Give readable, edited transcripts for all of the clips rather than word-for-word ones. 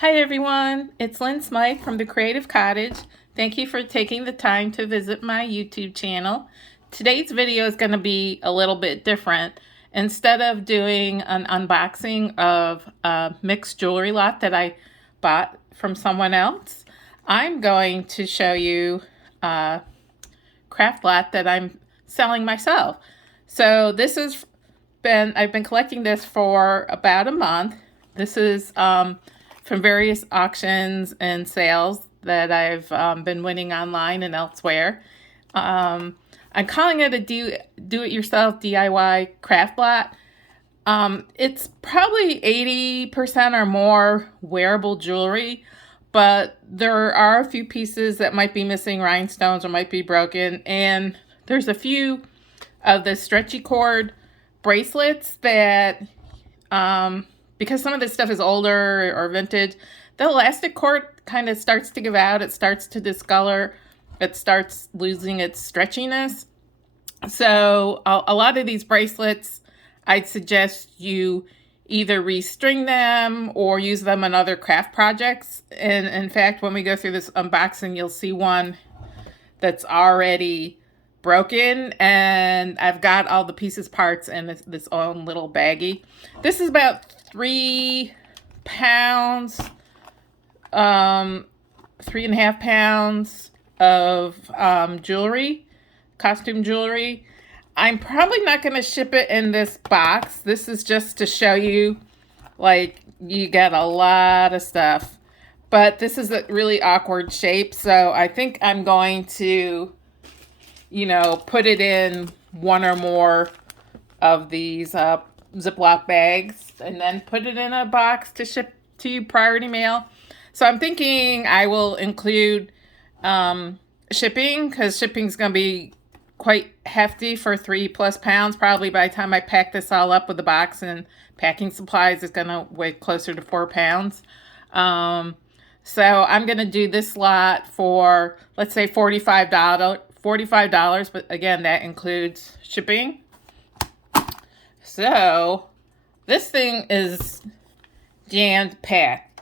Hi everyone, it's Lynn Smythe from the Creative Cottage. Thank you for taking the time to visit my YouTube channel. Today's video is going to be a little bit different. Instead of doing an unboxing of a mixed jewelry lot that I bought from someone else, I'm going to show you a craft lot that I'm selling myself. So I've been collecting this for about a month. This is from various auctions and sales that I've been winning online and elsewhere. I'm calling it a do-it-yourself DIY craft lot. It's probably 80% or more wearable jewelry, but there are a few pieces that might be missing rhinestones or might be broken, and there's a few of the stretchy cord bracelets that because some of this stuff is older or vintage, the elastic cord kind of starts to give out. It starts to discolor. It starts losing its stretchiness. So a lot of these bracelets, I'd suggest you either restring them or use them on other craft projects. And in fact, when we go through this unboxing, you'll see one that's already broken, and I've got all the pieces, parts, in this own little baggie. This is about 3 pounds, 3.5 pounds of jewelry, costume jewelry. I'm probably not going to ship it in this box. This is just to show you, like, you get a lot of stuff. But this is a really awkward shape, so I think I'm going to, put it in one or more of these Ziploc bags and then put it in a box to ship to you priority mail. So I'm thinking I will include shipping, because shipping is going to be quite hefty for 3+ pounds. Probably by the time I pack this all up with the box and packing supplies, it's going to weigh closer to 4 pounds. So I'm going to do this lot for, let's say, $45, but again, that includes shipping. So this thing is jammed packed.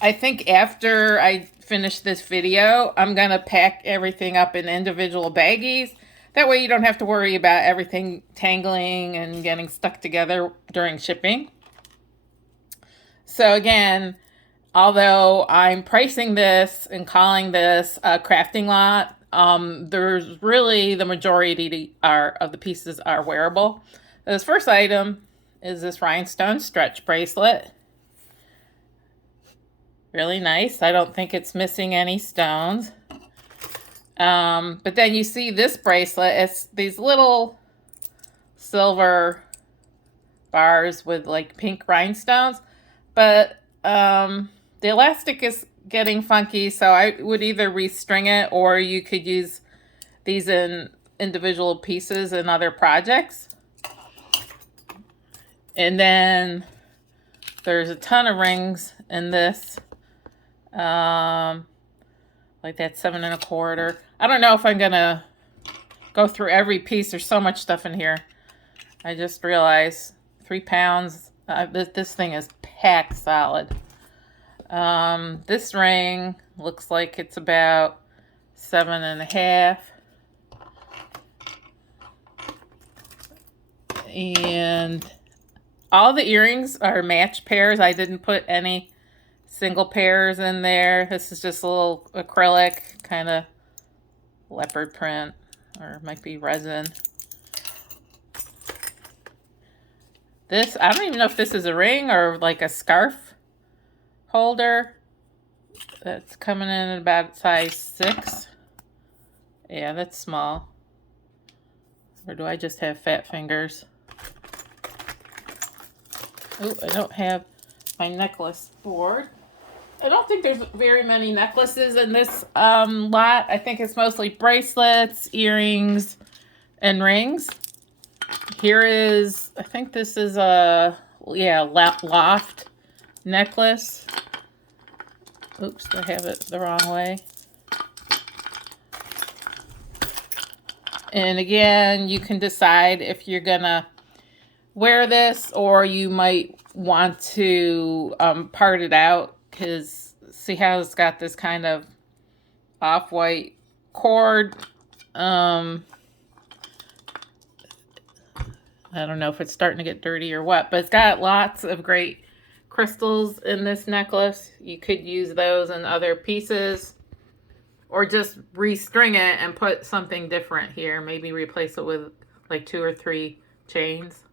I think after I finish this video, I'm going to pack everything up in individual baggies. That way you don't have to worry about everything tangling and getting stuck together during shipping. So again, although I'm pricing this and calling this a crafting lot, there's really the majority of the pieces are wearable. This first item is this rhinestone stretch bracelet. Really nice. I don't think it's missing any stones. But then you see this bracelet. It's these little silver bars with like pink rhinestones. But the elastic is getting funky, so I would either restring it or you could use these in individual pieces in other projects. And then there's a ton of rings in this. Like that 7 1/4. I don't know if I'm gonna go through every piece. There's so much stuff in here. I just realized 3 pounds. This thing is packed solid. This ring looks like it's about 7 1/2. And all the earrings are matched pairs. I didn't put any single pairs in there. This is just a little acrylic, kind of leopard print, or it might be resin. This, I don't even know if this is a ring or like a scarf holder. That's coming in about size 6. Yeah, that's small. Or do I just have fat fingers? Oh, I don't have my necklace board. I don't think there's very many necklaces in this lot. I think it's mostly bracelets, earrings, and rings. Here is, I think this is a, loft necklace. Oops, I have it the wrong way. And again, you can decide if you're gonna wear this, or you might want to part it out because see how it's got this kind of off-white cord. I don't know if it's starting to get dirty or what, but it's got lots of great crystals in this necklace. You could use those in other pieces, or just restring it and put something different here. Maybe replace it with like 2 or 3 chains.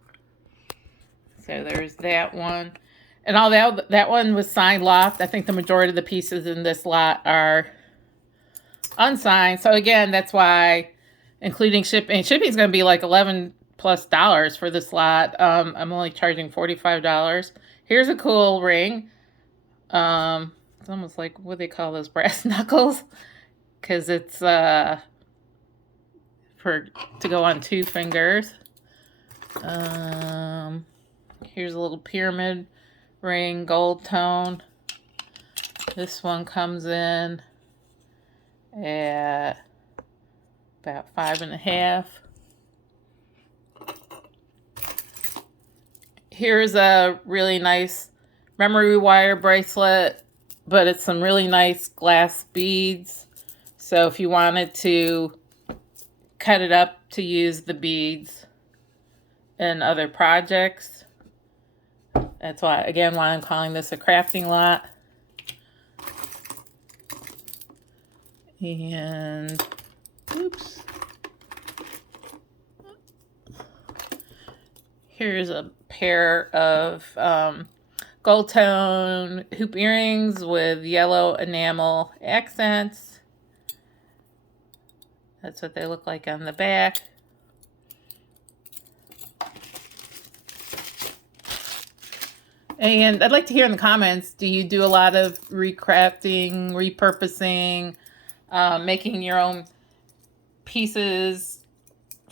So there's that one. And all that one was signed loft. I think the majority of the pieces in this lot are unsigned. So again, that's why, including shipping is going to be like $11+ for this lot. I'm only charging $45. Here's a cool ring. It's almost like, what do they call those, brass knuckles? Because it's to go on 2 fingers. Here's a little pyramid ring, gold tone. This one comes in at about 5.5. Here's a really nice memory wire bracelet, but it's some really nice glass beads. So if you wanted to cut it up to use the beads in other projects, that's why, again, why I'm calling this a crafting lot. And, oops. Here's a pair of gold tone hoop earrings with yellow enamel accents. That's what they look like on the back. And I'd like to hear in the comments, do you do a lot of recrafting, repurposing, making your own pieces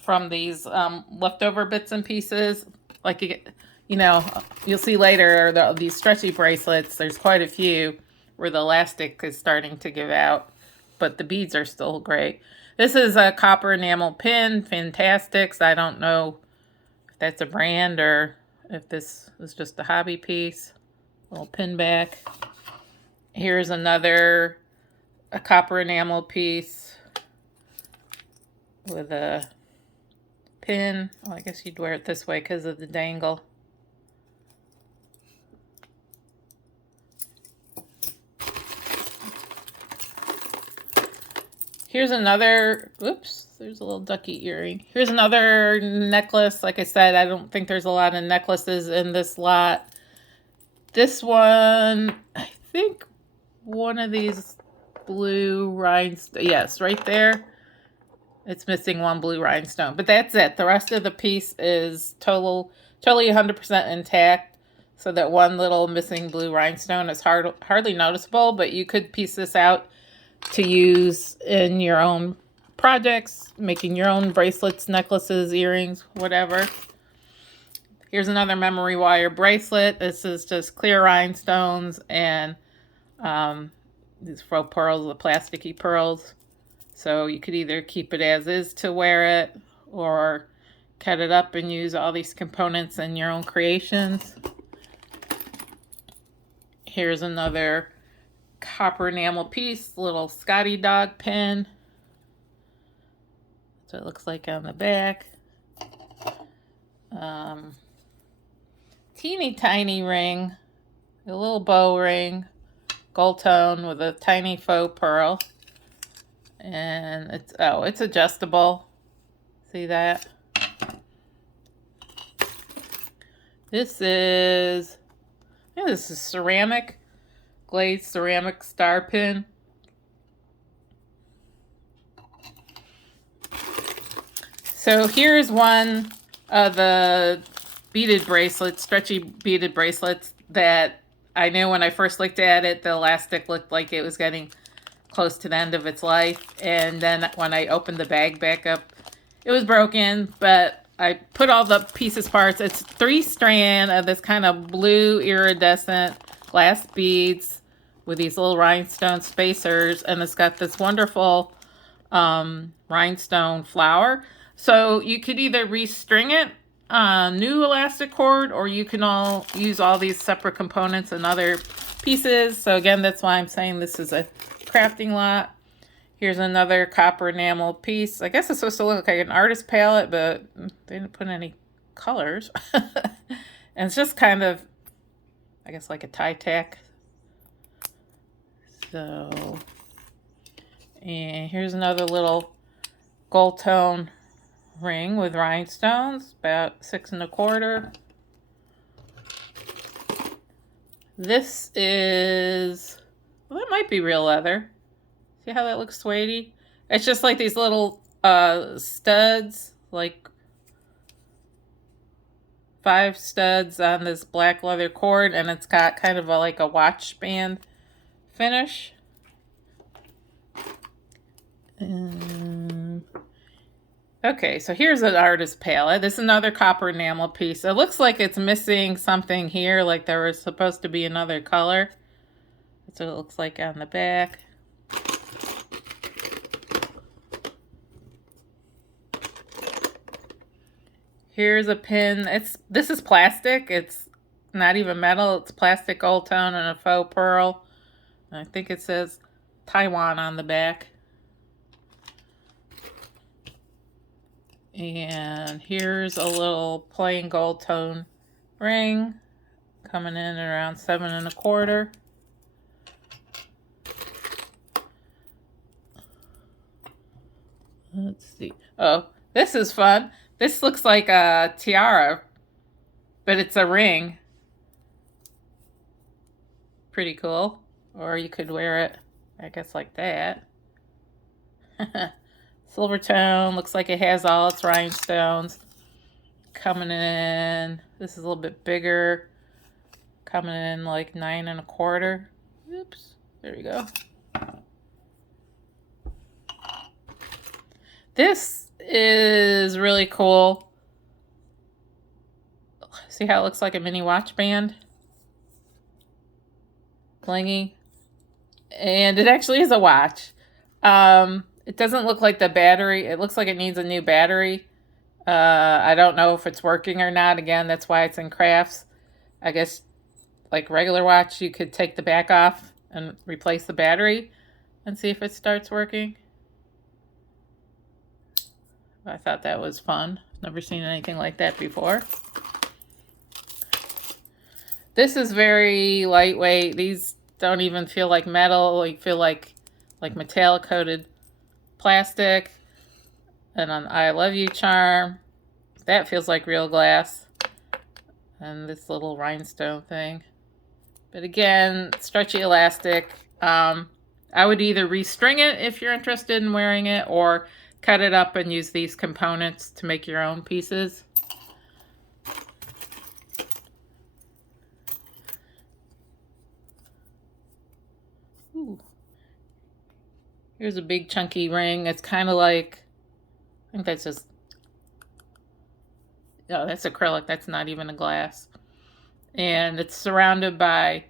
from these leftover bits and pieces? Like, you know, you'll see later, these stretchy bracelets, there's quite a few where the elastic is starting to give out, but the beads are still great. This is a copper enamel pin, Fantastics. I don't know if that's a brand or if this is just a hobby piece. Little pin back. Here's a copper enamel piece with a pin. Well, I guess you'd wear it this way because of the dangle. Here's another, oops, there's a little ducky earring. Here's another necklace. Like I said, I don't think there's a lot of necklaces in this lot. This one, I think one of these blue rhinestones, yes, right there. It's missing one blue rhinestone, but that's it. The rest of the piece is totally 100% intact. So that one little missing blue rhinestone is hardly noticeable, but you could piece this out to use in your own projects, making your own bracelets, necklaces, earrings, whatever. Here's another memory wire bracelet. This is just clear rhinestones and these faux pearls, the plasticky pearls. So you could either keep it as is to wear it or cut it up and use all these components in your own creations. Here's another copper enamel piece, little Scotty dog pin. That's what it looks like on the back. Teeny tiny ring, a little bow ring, gold tone with a tiny faux pearl. And it's adjustable. See that? This is ceramic, glazed ceramic star pin. So here's one of the beaded bracelets, stretchy beaded bracelets that I knew when I first looked at it, the elastic looked like it was getting close to the end of its life. And then when I opened the bag back up, it was broken, but I put all the pieces parts. It's 3-strand of this kind of blue iridescent glass beads with these little rhinestone spacers, and it's got this wonderful rhinestone flower. So you could either restring it on new elastic cord, or you can use all these separate components in other pieces. So again, that's why I'm saying this is a crafting lot. Here's another copper enamel piece. I guess it's supposed to look like an artist palette, but they didn't put any colors. And it's just kind of, I guess, like a tie tack. So, and here's another little gold tone ring with rhinestones, about 6 1/4. This is, well, that might be real leather. See how that looks suede-y? It's just like these little studs, like 5 studs on this black leather cord, and it's got kind of like a watch band finish. Okay, so here's an artist palette. This is another copper enamel piece. It looks like it's missing something here, like there was supposed to be another color. That's what it looks like on the back. Here's a pin. This is plastic. It's not even metal. It's plastic gold tone and a faux pearl. And I think it says Taiwan on the back. And here's a little plain gold tone ring coming in at around 7 1/4. Let's see. Oh, this is fun. This looks like a tiara, but it's a ring. Pretty cool. Or you could wear it, I guess, like that. Silver tone, looks like it has all its rhinestones. Coming in, this is a little bit bigger. Coming in like 9 1/4. Oops, there we go. This is really cool. See how it looks like a mini watch band? Blingy. And it actually is a watch. It doesn't look like the battery. It looks like it needs a new battery. I don't know if it's working or not. Again, that's why it's in crafts. I guess like regular watch, you could take the back off and replace the battery and see if it starts working. I thought that was fun. Never seen anything like that before. This is very lightweight. These don't even feel like metal. They feel like metallic coated plastic. And an I love you charm. That feels like real glass. And this little rhinestone thing. But again, stretchy elastic. I would either restring it if you're interested in wearing it, or cut it up and use these components to make your own pieces. Ooh. Here's a big chunky ring. It's kind of like, I think that's just, oh, that's acrylic. That's not even a glass. And it's surrounded by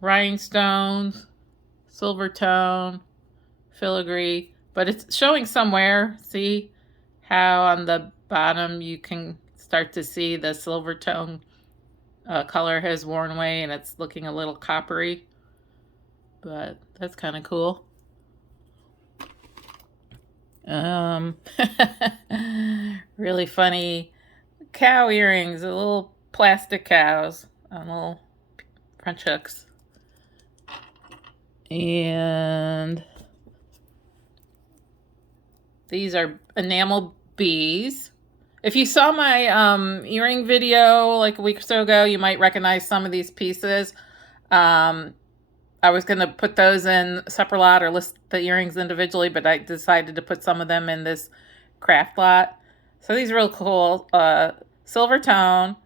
rhinestones, silver tone, filigree, but it's showing somewhere. See how on the bottom you can start to see the silver tone color has worn away and it's looking a little coppery, but that's kind of cool. Really funny cow earrings, little plastic cows on little French hooks. And these are enamel bees. If you saw my earring video like a week or so ago, you might recognize some of these pieces. I was going to put those in a separate lot or list the earrings individually, but I decided to put some of them in this craft lot. So these are real cool. Silver tone,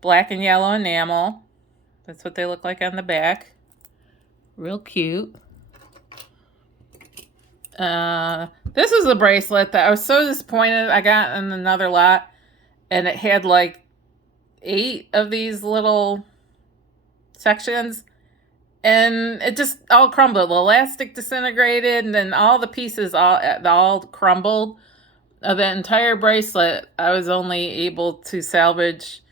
black and yellow enamel. That's what they look like on the back. Real cute. This is a bracelet that I was so disappointed I got in another lot, and it had like 8 of these little sections, and it just all crumbled. The elastic disintegrated, and then all the pieces all crumbled. Of that entire bracelet, I was only able to salvage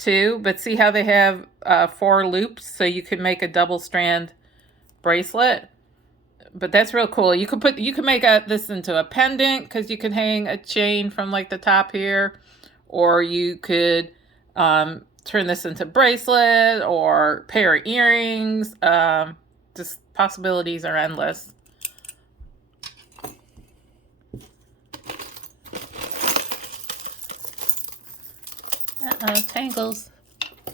two, but see how they have 4 loops, so you can make a double strand bracelet. But that's real cool. You could make this into a pendant, because you could hang a chain from like the top here, or you could turn this into bracelet or pair of earrings. Just possibilities are endless. Tangles.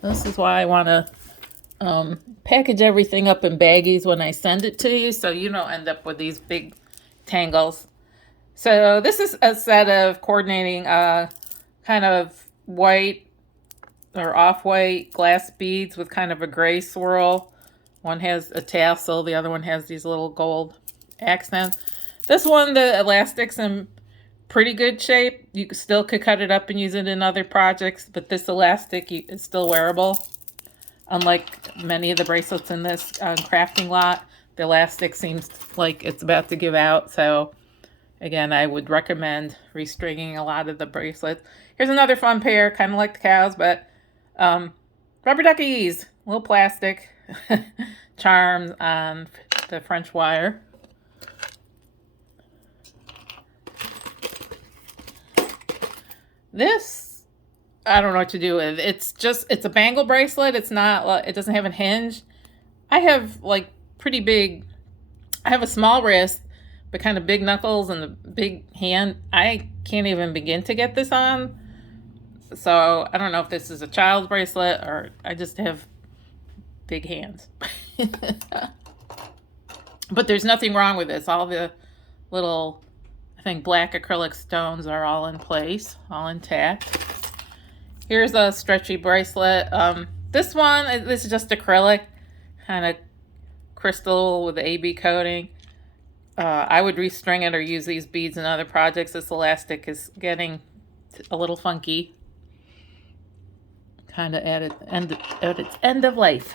This is why I want to package everything up in baggies when I send it to you, so you don't end up with these big tangles. So this is a set of coordinating kind of white or off-white glass beads with kind of a gray swirl. One has a tassel, the other one has these little gold accents. This one, the elastic's in pretty good shape. You still could cut it up and use it in other projects, but this elastic is still wearable. Unlike many of the bracelets in this crafting lot, the elastic seems like it's about to give out. So again, I would recommend restringing a lot of the bracelets. Here's another fun pair, kind of like the cows, but rubber duckies, little plastic charms on the French wire. This, I don't know what to do with. It's a bangle bracelet. It's not, it doesn't have a hinge. I have like pretty big, I have a small wrist, but kind of big knuckles and a big hand. I can't even begin to get this on. So I don't know if this is a child's bracelet or I just have big hands. But there's nothing wrong with this. All the little, I think, black acrylic stones are all in place, all intact. Here's a stretchy bracelet. This is just acrylic, kind of crystal with AB coating. I would restring it or use these beads in other projects. This elastic is getting a little funky. Kind of at its end of life.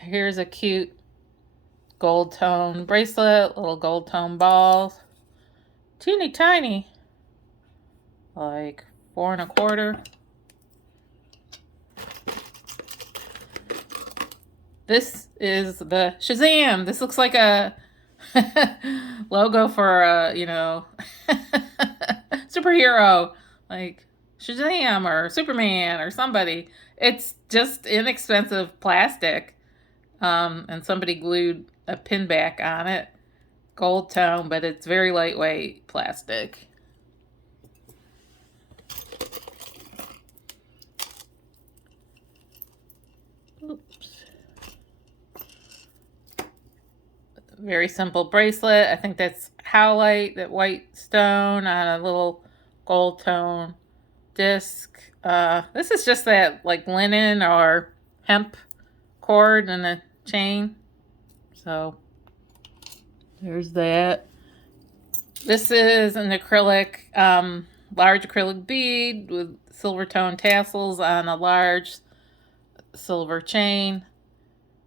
Here's a cute gold tone bracelet, little gold tone balls. Teeny tiny. Like 4 1/4. This is the Shazam. This looks like a logo for a, superhero, like Shazam or Superman or somebody. It's just inexpensive plastic, and somebody glued a pin back on it. Gold tone, but it's very lightweight plastic. Oops. Very simple bracelet. I think that's howlite, that white stone on a little gold tone disc. This is just that like linen or hemp cord and a chain. So there's that. This is an acrylic, large acrylic bead with silver tone tassels on a large silver chain.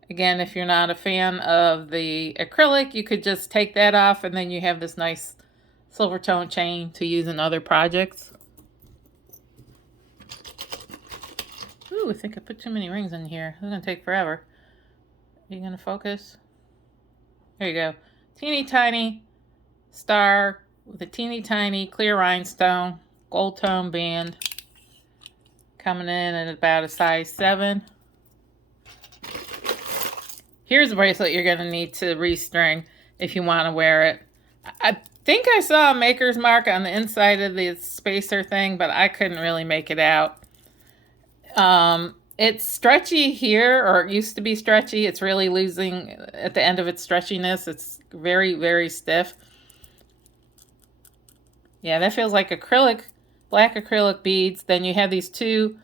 Again, if you're not a fan of the acrylic, you could just take that off and then you have this nice silver tone chain to use in other projects. Ooh, I think I put too many rings in here. It's going to take forever. Are you going to focus? There you go. Teeny tiny star with a teeny tiny clear rhinestone, gold tone band. Coming in at about a size 7. Here's a bracelet you're going to need to restring if you want to wear it. I think I saw a maker's mark on the inside of the spacer thing, but I couldn't really make it out. It's stretchy here, or it used to be stretchy. It's really losing at the end of its stretchiness. It's very, very stiff. Yeah, that feels like acrylic, black acrylic beads. Then you have these 2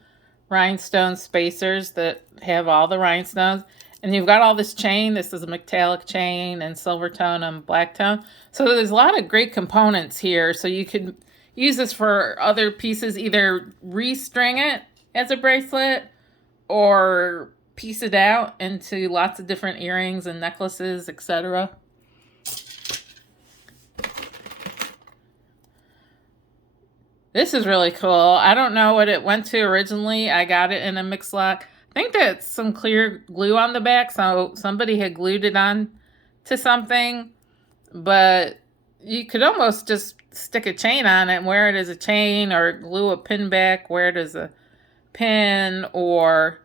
rhinestone spacers that have all the rhinestones. And you've got all this chain. This is a metallic chain and silver tone and black tone. So there's a lot of great components here. So you can use this for other pieces, either restring it as a bracelet or piece it out into lots of different earrings and necklaces, etc. This is really cool. I don't know what it went to originally. I got it in a mix lock. I think that's some clear glue on the back, so somebody had glued it on to something, but you could almost just stick a chain on it and wear it as a chain, or glue a pin back, wear it as a pin, or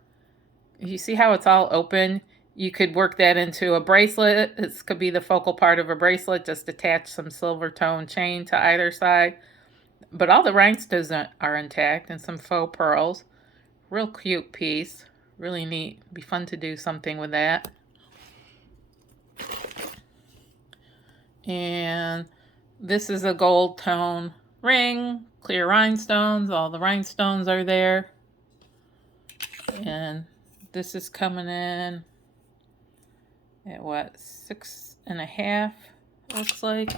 you see how it's all open? You could work that into a bracelet. This could be the focal part of a bracelet. Just attach some silver tone chain to either side. But all the rhinestones are intact, and some faux pearls. Real cute piece. Really neat. Be fun to do something with that. And this is a gold tone ring. Clear rhinestones. All the rhinestones are there. And this is coming in at what, 6.5, looks like.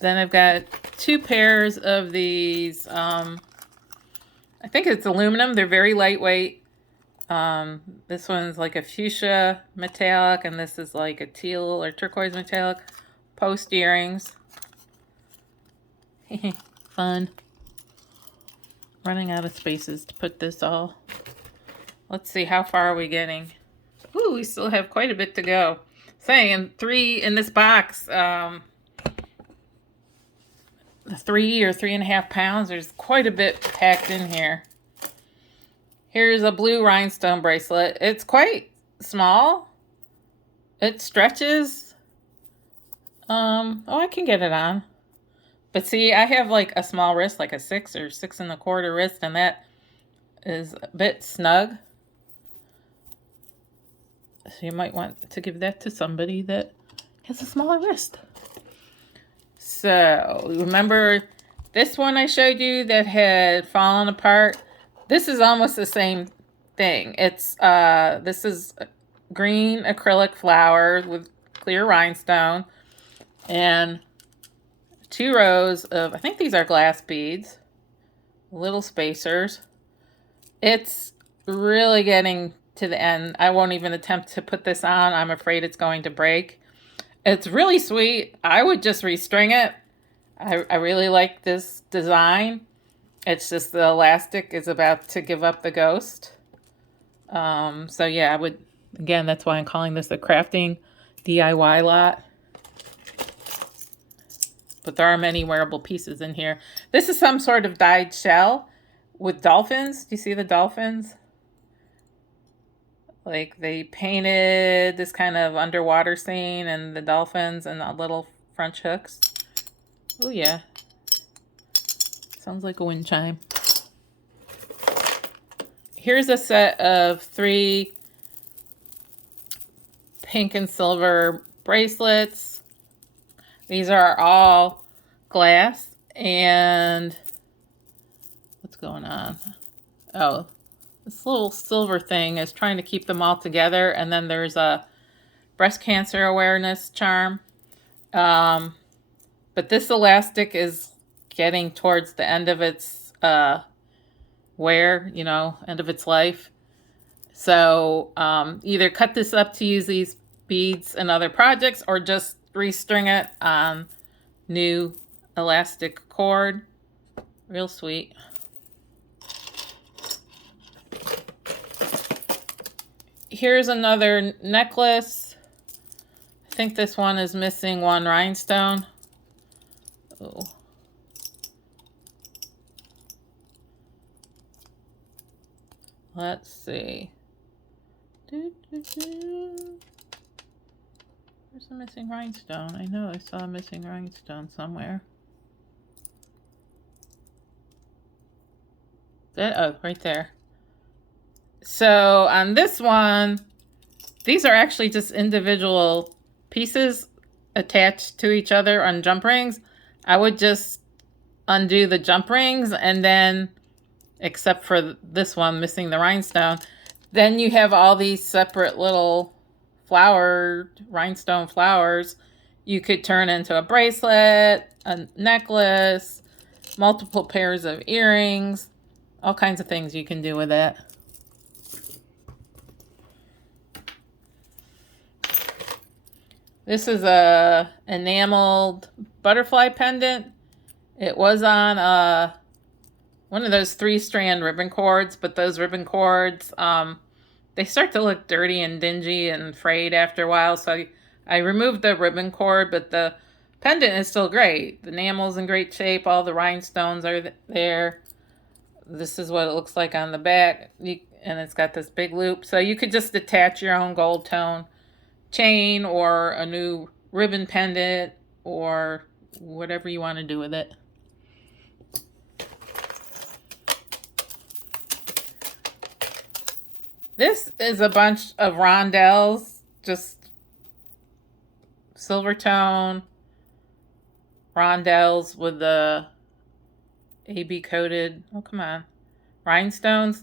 Then I've got 2 pairs of these, I think it's aluminum. They're very lightweight. This one's like a fuchsia metallic, and this is like a teal or turquoise metallic. Post earrings. Fun. Running out of spaces to put this all. Let's see, how far are we getting? Ooh, we still have quite a bit to go. Saying 3 in this box, 3 or 3.5 pounds. There's quite a bit packed in here. Here's a blue rhinestone bracelet. It's quite small. It stretches. Oh, I can get it on. But see, I have like a small wrist, like a 6 or 6.25 wrist, and that is a bit snug. So you might want to give that to somebody that has a smaller wrist. So remember this one I showed you that had fallen apart? This is almost the same thing. It's this is green acrylic flower with clear rhinestone, and 2 rows of, I think these are glass beads, little spacers. It's really getting to the end. I won't even attempt to put this on. I'm afraid it's going to break. It's really sweet. I would just restring it. I really like this design. It's just the elastic is about to give up the ghost. So yeah, I would, again, that's why I'm calling this a crafting DIY lot. But there are many wearable pieces in here. This is some sort of dyed shell with dolphins. Do you see the dolphins? Like they painted this kind of underwater scene and the dolphins and the little French hooks. Oh yeah. Sounds like a wind chime. Here's a set of 3 pink and silver bracelets. These are all glass, and what's going on? Oh, this little silver thing is trying to keep them all together, and then there's a breast cancer awareness charm. But this elastic is getting towards the end of its wear, you know, end of its life. So either cut this up to use these beads in other projects, or just restring it on new elastic cord. Real sweet. Here's another necklace. I think this one is missing 1 rhinestone. Oh. Let's see. Where's the missing rhinestone? I know I saw a missing rhinestone somewhere. Oh, right there. So on this one, these are actually just individual pieces attached to each other on jump rings. I would just undo the jump rings, and then, except for this one missing the rhinestone, then you have all these separate little rhinestone flowers you could turn into a bracelet, a necklace, multiple pairs of earrings, all kinds of things you can do with that. This is a enameled butterfly pendant. It was on one of those 3-strand ribbon cords, but those ribbon cords, they start to look dirty and dingy and frayed after a while, so I removed the ribbon cord, but the pendant is still great. The enamel's in great shape, all the rhinestones are there. This is what it looks like on the back, and it's got this big loop, so you could just attach your own gold tone chain or a new ribbon pendant or whatever you want to do with it. This is a bunch of rondelles, just silver tone rondelles with the AB coated, oh come on, rhinestones.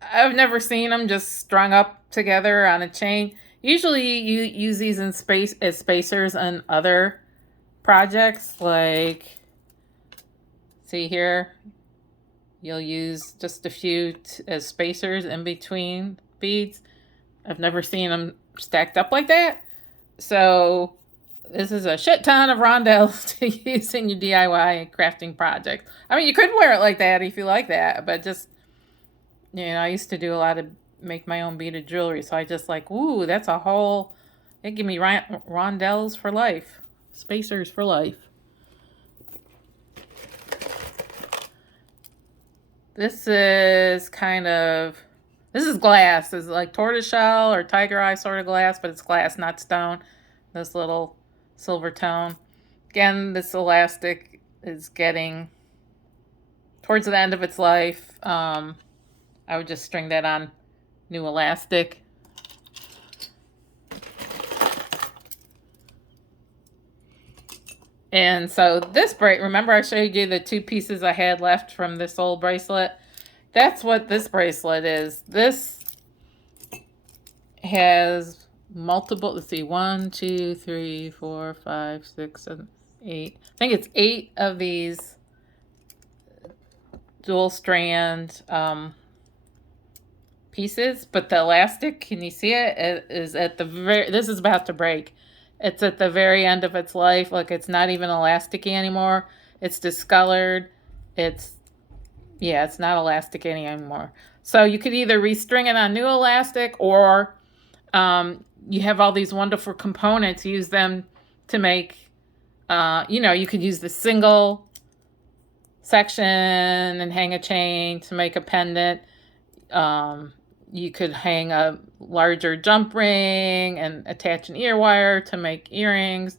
I've never seen them just strung up together on a chain. Usually you use these in as spacers on other projects, like, see here, you'll use just a few as spacers in between beads. I've never seen them stacked up like that. So this is a shit ton of rondelles to use in your DIY crafting project. I mean, you could wear it like that if you like that, but just, you know, I used to do a lot of make my own beaded jewelry, so I just like, ooh, that's a whole, they give me rondelles for life, spacers for life. This is kind of, this is glass. It's like tortoiseshell or tiger eye sort of glass, but it's glass, not stone. This little silver tone. Again, this elastic is getting towards the end of its life. I would just string that on new elastic. And so this remember I showed you the 2 pieces I had left from this old bracelet? That's what this bracelet is. This has multiple, let's see, 1, 2, 3, 4, 5, 6, 7, 8. I think it's 8 of these dual strand pieces, but the elastic, can you see it? It is at the this is about to break. It's at the very end of its life. Look, it's not even elasticy anymore. It's discolored. It's not elastic anymore. So you could either restring it on new elastic, or you have all these wonderful components. Use them to make, you could use the single section and hang a chain to make a pendant. You could hang a larger jump ring and attach an ear wire to make earrings,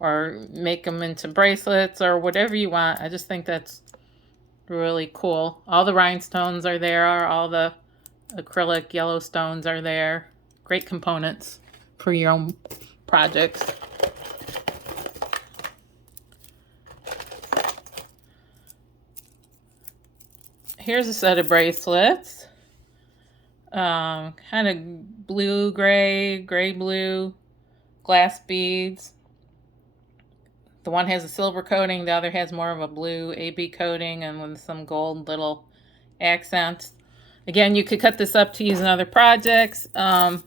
or make them into bracelets, or whatever you want. I just think that's really cool. All the rhinestones are there, all the acrylic yellow stones are there. Great components for your own projects. Here's a set of bracelets. Kind of blue-gray, gray-blue glass beads. The one has a silver coating, the other has more of a blue AB coating and with some gold little accents. Again, you could cut this up to use in other projects. So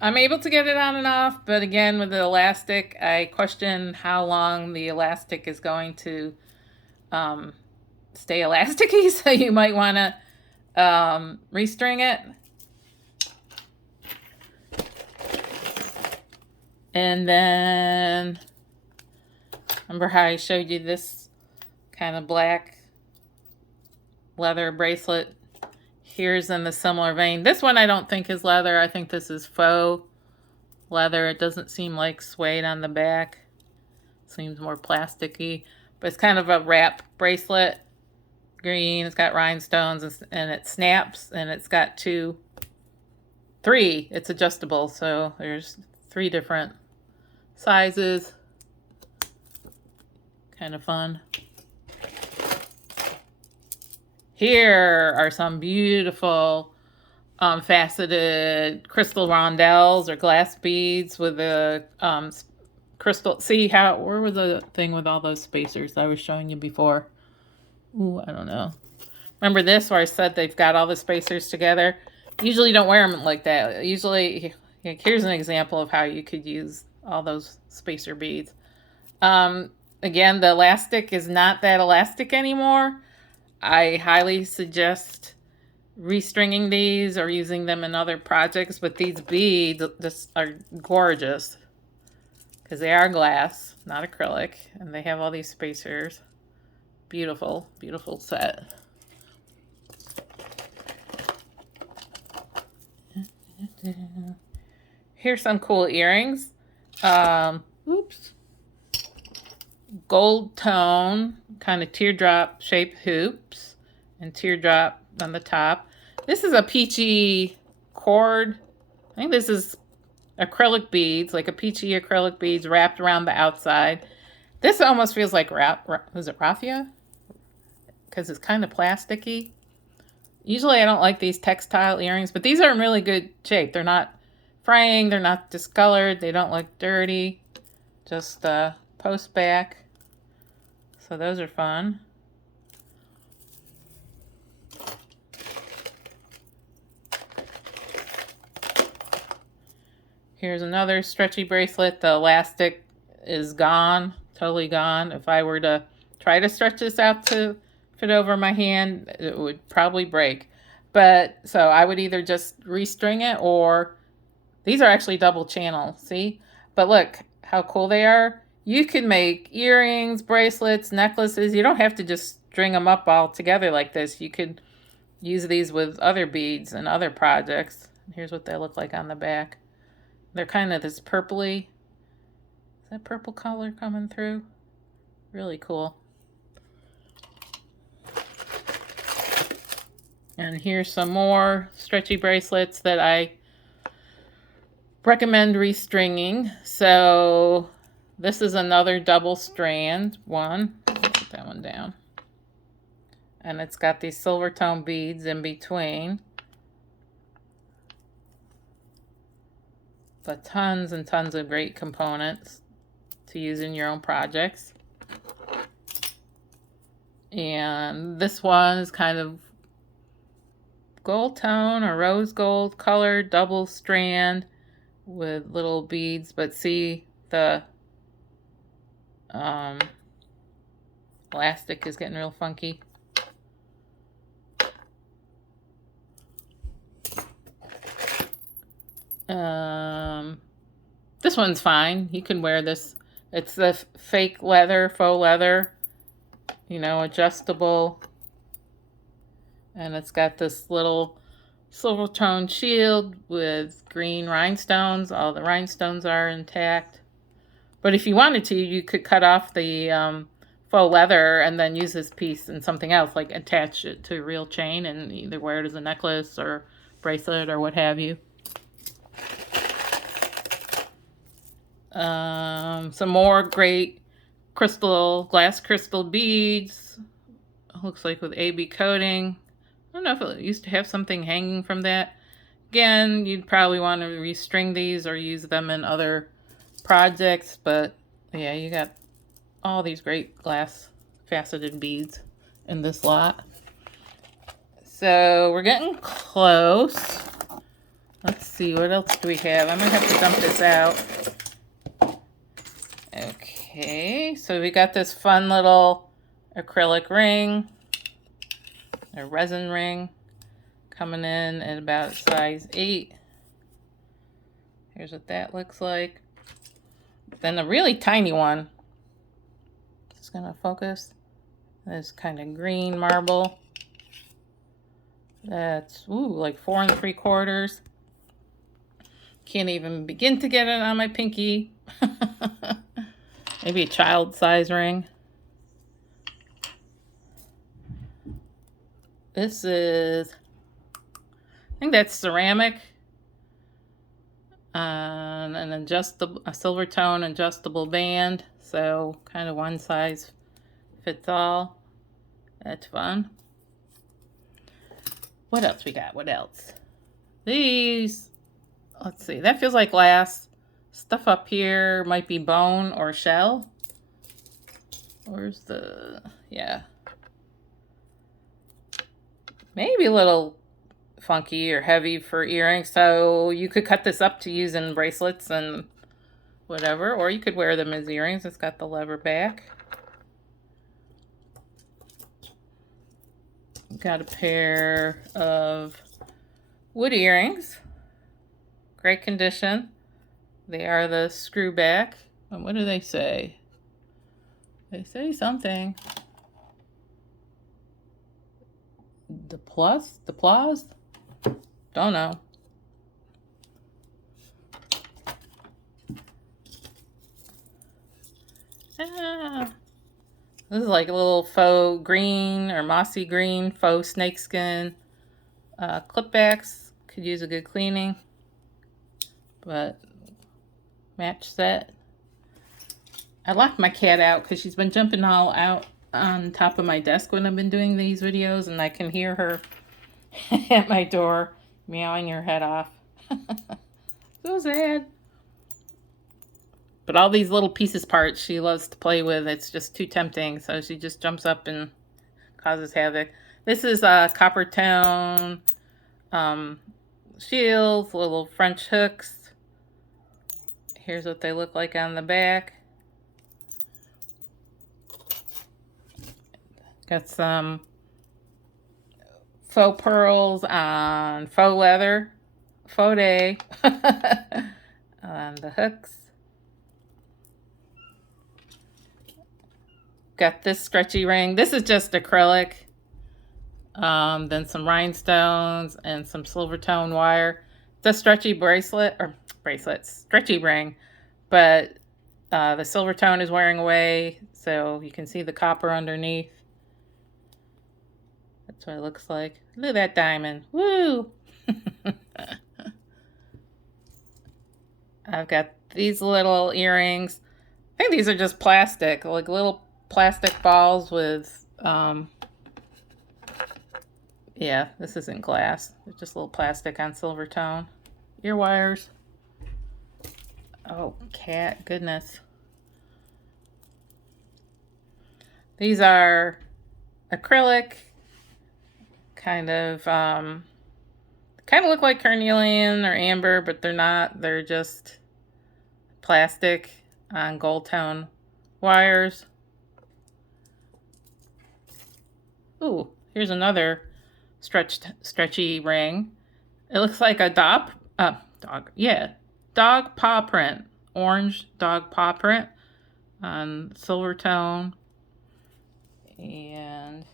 I'm able to get it on and off, but again, with the elastic, I question how long the elastic is going to stay elasticy, so you might want to restring it. And then remember how I showed you this kind of black leather bracelet? Here's in the similar vein. This one I don't think is leather. I think this is faux leather. It doesn't seem like suede on the back. Seems more plasticky, but it's kind of a wrap bracelet. Green, it's got rhinestones, and it snaps, and it's got 3, it's adjustable, so there's 3 different sizes. Kind of fun. Here are some beautiful faceted crystal rondelles or glass beads with a crystal. See how, where was the thing with all those spacers I was showing you before? Ooh, I don't know. Remember this where I said they've got all the spacers together? Usually don't wear them like that. Usually, here's an example of how you could use all those spacer beads. Again, the elastic is not that elastic anymore. I highly suggest restringing these or using them in other projects, but these beads just are gorgeous because they are glass, not acrylic, and they have all these spacers. Beautiful, beautiful set. Here's some cool earrings. Oops. Gold tone, kind of teardrop shaped hoops and teardrop on the top. This is a peachy cord. I think this is acrylic beads, like a peachy acrylic beads wrapped around the outside. This almost feels like, was it raffia? Because it's kind of plasticky. Usually I don't like these textile earrings, but these are in really good shape. They're not fraying, they're not discolored, they don't look dirty. Just post back. So those are fun. Here's another stretchy bracelet. The elastic is gone, totally gone. If I were to try to stretch this out to fit over my hand, it would probably break. But so I would either just restring it, or these are actually double channel, see? But look how cool they are. You can make earrings, bracelets, necklaces. You don't have to just string them up all together like this. You could use these with other beads and other projects. Here's what they look like on the back. They're kind of this purpley. Is that purple color coming through? Really cool. And here's some more stretchy bracelets that I recommend restringing. So this is another double strand one. Put that one down. And it's got these silver tone beads in between. But tons and tons of great components to use in your own projects. And this one is kind of gold tone or rose gold color, double strand with little beads, but see the elastic is getting real funky. This one's fine. You can wear this. It's the fake leather, faux leather, you know, adjustable. And it's got this little silver tone shield with green rhinestones. All the rhinestones are intact. But if you wanted to, you could cut off the faux leather and then use this piece in something else, like attach it to a real chain and either wear it as a necklace or bracelet or what have you. Some more great glass crystal beads. Looks like with AB coating. I don't know if it used to have something hanging from that. Again, you'd probably want to restring these or use them in other projects, but yeah, you got all these great glass faceted beads in this lot. So we're getting close. Let's see, what else do we have? I'm gonna have to dump this out. Okay, so we got this fun little acrylic ring, a resin ring, coming in at about size 8. Here's what that looks like. Then a really tiny one. It's gonna focus. This kind of green marble. That's like 4 3/4. Can't even begin to get it on my pinky. Maybe a child size ring. This is, I think that's ceramic. A silver tone adjustable band. So kind of one size fits all. That's fun. What else we got? What else? These, let's see, that feels like glass. Stuff up here might be bone or shell. Where's the, yeah. Maybe a little funky or heavy for earrings. So you could cut this up to use in bracelets and whatever, or you could wear them as earrings. It's got the lever back. Got a pair of wood earrings. Great condition. They are the screw back. And what do they say? They say something. The plus? Don't know. This is like a little faux green or mossy green faux snakeskin clipbacks. Could use a good cleaning, but match set. I locked my cat out because she's been jumping all out on top of my desk when I've been doing these videos, and I can hear her at my door meowing her head off. So sad. But all these little pieces parts she loves to play with. It's just too tempting, so she just jumps up and causes havoc. This is copper tone shields, little French hooks. Here's what they look like on the back. Got some faux pearls on faux leather, faux day on the hooks. Got this stretchy ring. This is just acrylic. Then some rhinestones and some silver tone wire. It's a stretchy stretchy ring, but the silver tone is wearing away, so you can see the copper underneath. That's what it looks like. Look at that diamond. Woo! I've got these little earrings. I think these are just plastic, like little plastic balls with, yeah, this isn't glass. It's just a little plastic on silver tone. Ear wires. Oh, cat, goodness. These are acrylic, kind of look like carnelian or amber, but they're not. They're just plastic on gold tone wires. Ooh, here's another stretchy ring. It looks like a dog paw print, orange dog paw print on silver tone, and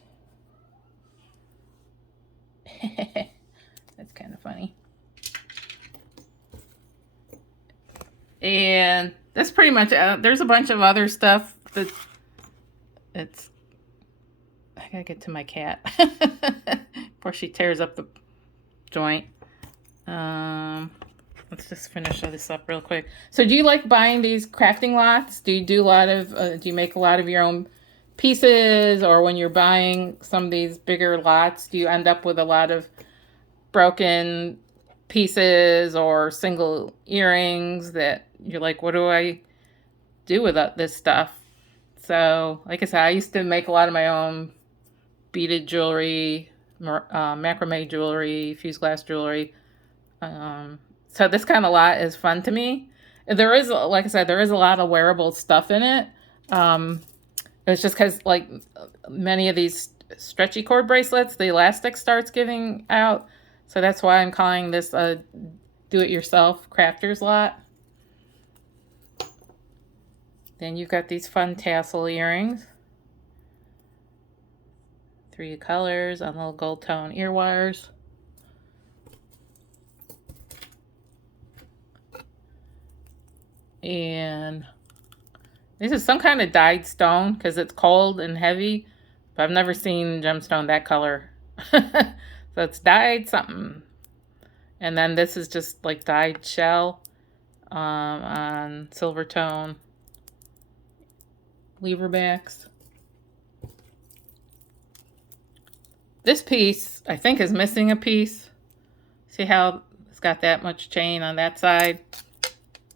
that's kind of funny. And that's pretty much there's a bunch of other stuff that it's. I gotta get to my cat before she tears up the joint. Let's just finish this up real quick. So do you like buying these crafting lots? Do you do a lot of, do you make a lot of your own pieces? Or when you're buying some of these bigger lots, do you end up with a lot of broken pieces or single earrings that you're like, what do I do with this stuff? So like I said, I used to make a lot of my own beaded jewelry, macrame jewelry, fused glass jewelry. So this kind of lot is fun to me. There is, like I said, there is a lot of wearable stuff in it. It's just because like many of these stretchy cord bracelets, the elastic starts giving out. So that's why I'm calling this a do-it-yourself crafter's lot. Then you've got these fun tassel earrings. 3 colors on little gold tone ear wires. And this is some kind of dyed stone because it's cold and heavy, but I've never seen gemstone that color. So it's dyed something. And then this is just like dyed shell on silver tone lever backs. This piece, I think, is missing a piece. See how it's got that much chain on that side?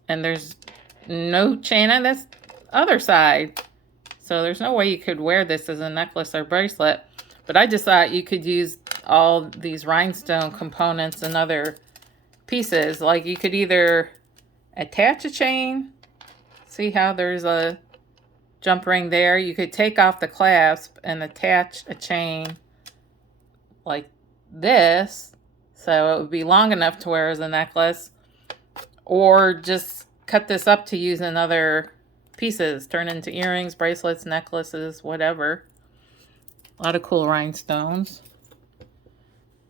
And there's no chain on this other side. So there's no way you could wear this as a necklace or bracelet. But I just thought you could use all these rhinestone components and other pieces. Like you could either attach a chain. See how there's a jump ring there? You could take off the clasp and attach a chain like this, so it would be long enough to wear as a necklace, or just cut this up to use in other pieces, turn into earrings, bracelets, necklaces, whatever. A lot of cool rhinestones.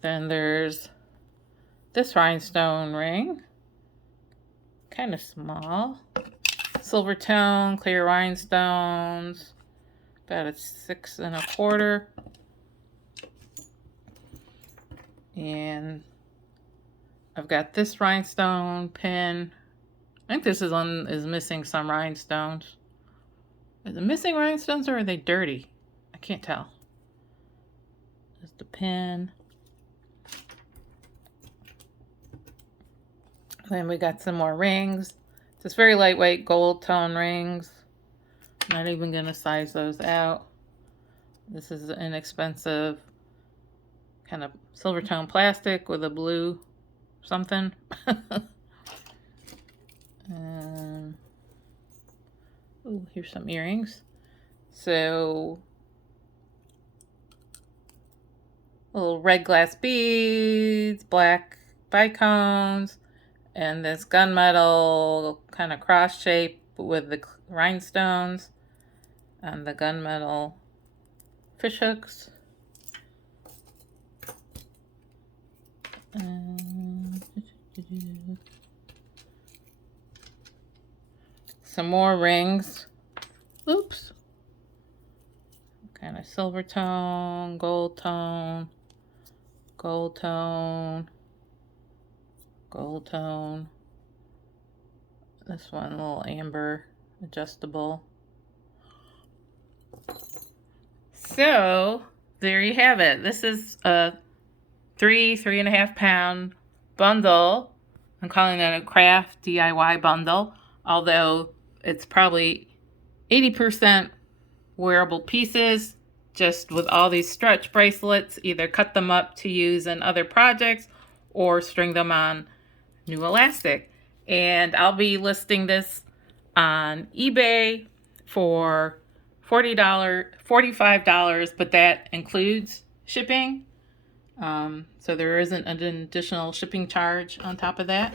Then there's this rhinestone ring, kind of small. Silver tone, clear rhinestones, about a 6 1/4. And I've got this rhinestone pin. I think this is missing some rhinestones. Is it missing rhinestones or are they dirty? I can't tell. There's the pin. Then we got some more rings. Just very lightweight gold tone rings. Not even going to size those out. This is inexpensive kind of silver tone plastic with a blue something. Ooh, here's some earrings. So little red glass beads, black bicones, and this gunmetal kind of cross shape with the rhinestones and the gunmetal fish hooks. Some more rings. Oops. Kind of silver tone, gold tone, gold tone, gold tone. This one, a little amber, adjustable. So, there you have it. This is a 3.5 pound bundle. I'm calling it a craft DIY bundle, although it's probably 80% wearable pieces, just with all these stretch bracelets. Either cut them up to use in other projects or string them on new elastic. And I'll be listing this on eBay for $45, but that includes shipping. So there isn't an additional shipping charge on top of that.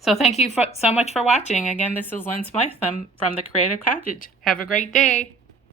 So thank you so much for watching. Again, this is Lynn Smythe. I'm from the Creative Cottage. Have a great day.